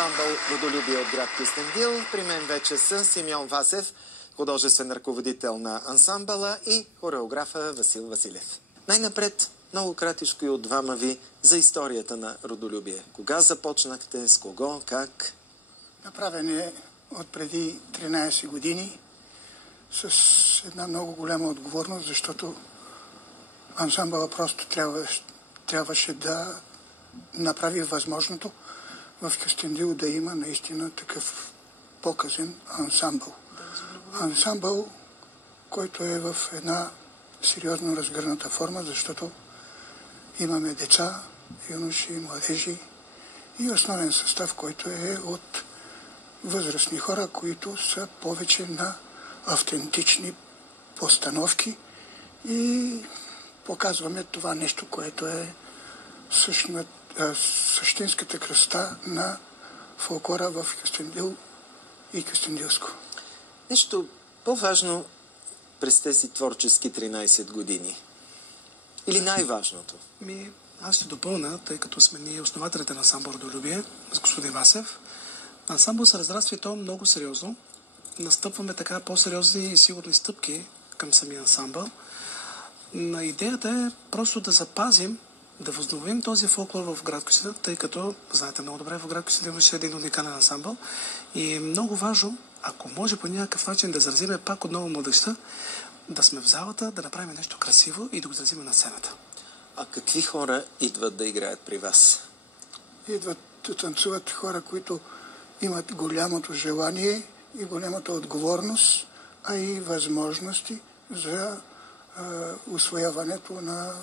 ансамбъл Родолюбие от град Кюстендил. При мен вече са Симеон Васев, художествен ръководител на ансамбъла, и хореографа Васил Василев. Най-напред, много кратичко и от двама ви за историята на Родолюбие. Кога започнахте, с кого, как? Направен е от преди 13 години с една много голяма отговорност, защото ансамбъла просто трябваше да направи възможното в Кюстендил да има наистина такъв показен ансамбъл. Ансамбъл, който е в една сериозно разгърната форма, защото имаме деца, юноши, младежи и основен състав, който е от възрастни хора, които са повече на автентични постановки и показваме това нещо, което е същинската красота на фолклора в Кюстендил и Кюстендилско. Нещо по-важно през тези творчески 13 години? Или най-важното? Аз ще допълня, тъй като сме ние основателите на ансамбъл Родолюбие с господин Васев. Ансамбъл се разраства и то много сериозно. Настъпваме така по-сериозни и сигурни стъпки към самия ансамбъл. Идеята е просто да запазим, да възновим този фолклор в град Кюстендил, тъй като, знаете много добре, в град Кюстендил имаше един уникален ансамбъл и е много важно, ако може по някакъв начин да заразиме пак отново младежта, да сме в залата, да направим нещо красиво и да го заразиме на сцената. А какви хора идват да играят при вас? Идват да танцуват хора, които имат голямото желание и голямата отговорност, а и възможности за усвояването на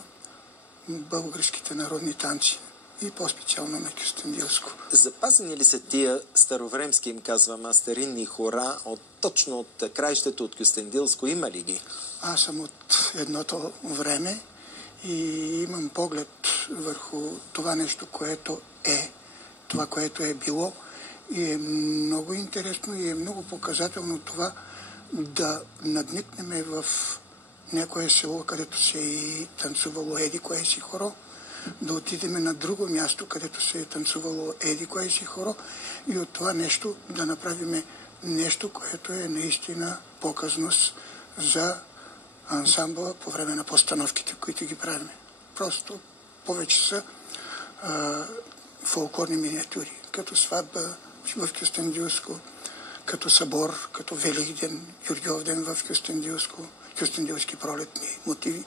българските народни танци и по-специално на Кюстендилско. Запазени ли са тия старовремски, им казвам, старинни хора точно от краището от Кюстендилско? Има ли ги? Аз съм от едното време и имам поглед върху това нещо, което е, това, което е било, и е много интересно и е много показателно това да надникнем в някое село, където се е танцувало еди кое си хоро, да отидем на друго място, където се е танцувало еди кое си хоро, и от това нещо да направим нещо, което е наистина показност за ансамбъла по време на постановките, които ги правим. Просто повече са фолклорни миниатюри, като сватба в Кюстендилско, като събор, като Великден, Георгиов ден в Кюстендилско, кюстендилски пролетни мотиви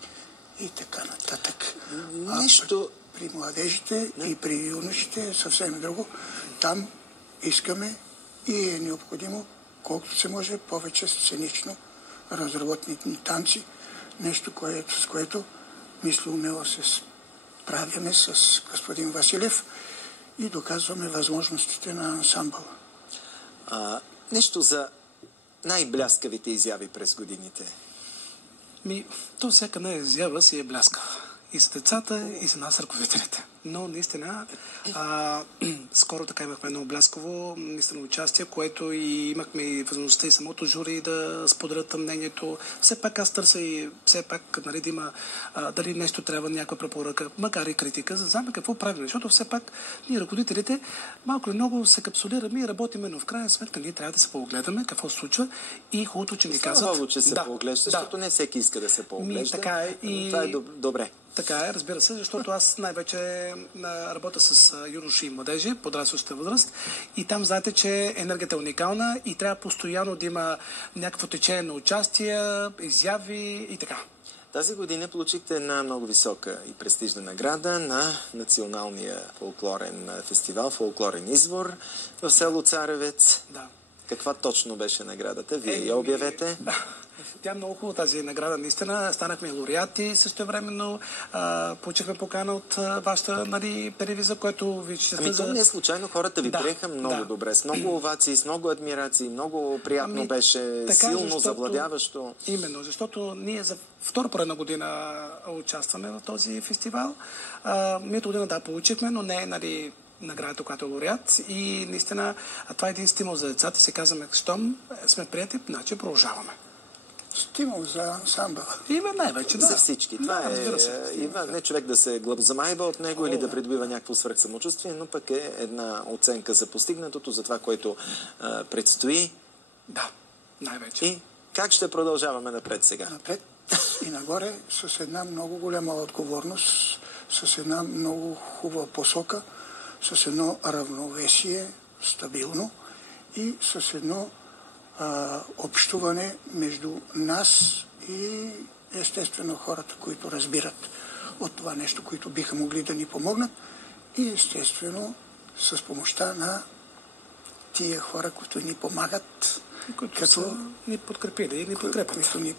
и така нататък. Нещо... При младежите и при юношите е съвсем друго. Там искаме и е необходимо колкото се може повече сценично разработени танци. Нещо, с което мисля умело се справяме с господин Василев и доказваме възможностите на ансамбъла. Нещо за най-бляскавите изяви през годините? То всяка една изява си е бляскава. И за децата, и за нас, ръководителите. Но наистина, скоро така имахме едно блясково наистина участие, което и имахме и възможността и самото жури да споделят мнението. Все пак аз търся и все пак да има дали нещо трябва, някаква препоръка, макар и критика, за да знаме какво правим. Защото все пак ние, ръководителите, малко или много се капсулираме и работиме, но в крайна сметка ние трябва да се поогледаме какво се случва и хубавото, че ни казват. Слава Богу, че се пооглежда, защото не всеки иска да се пооглежда. Така е, това е добре. Така е, разбира се, защото аз най-вече работя с юноши и младежи, подрастващата възраст, и там знаете, че енергията е уникална и трябва постоянно да има някакво течение на участия, изяви и така. Тази година получихте една много висока и престижна награда на Националния фолклорен фестивал Фолклорен извор в село Царевец. Да. Каква точно беше наградата? Вие я обявете? Тя е много хубава тази награда, наистина. Станахме лауреати същевременно. Получихме покана от вашата телевизия, което ви чета то не е случайно. Хората ви приеха много добре. С много овации, с много адмирации. Много приятно беше, силно, завладяващо. Именно, защото ние за втора поредна година участваме в този фестивал. Миналата година получихме, но не е наградата, която е лауреат, и наистина това е един стимул за децата. Се казваме, щом сме приятели, значи продължаваме. Стимул за ансамбъла. Има най-вече, да. За всички. Това не човек да се главозамайва от него или да придобива някакво свръхсамочувствие, но пък е една оценка за постигнатото, за това, което предстои. Да, най-вече. И как ще продължаваме напред сега? Напред и нагоре с една много голяма отговорност, с една много хубава посока, с едно равновесие, стабилно и с едно общуване между нас и естествено хората, които разбират от това нещо, които биха могли да ни помогнат и естествено с помощта на тия хора, които ни помагат, които ни подкрепили и ни подкрепят. Които ни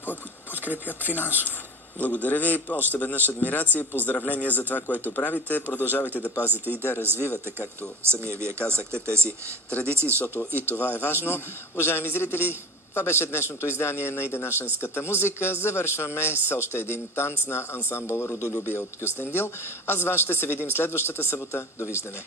подкрепят финансово. Благодаря ви. Още веднъж адмирация и поздравления за това, което правите. Продължавайте да пазите и да развивате, както самия вие казахте, тези традиции, защото и това е важно. Уважаеми зрители, това беше днешното издание на Иденашенската музика. Завършваме с още един танц на ансамбъл Родолюбие от Кюстендил. А с вас ще се видим следващата събота. Довиждане!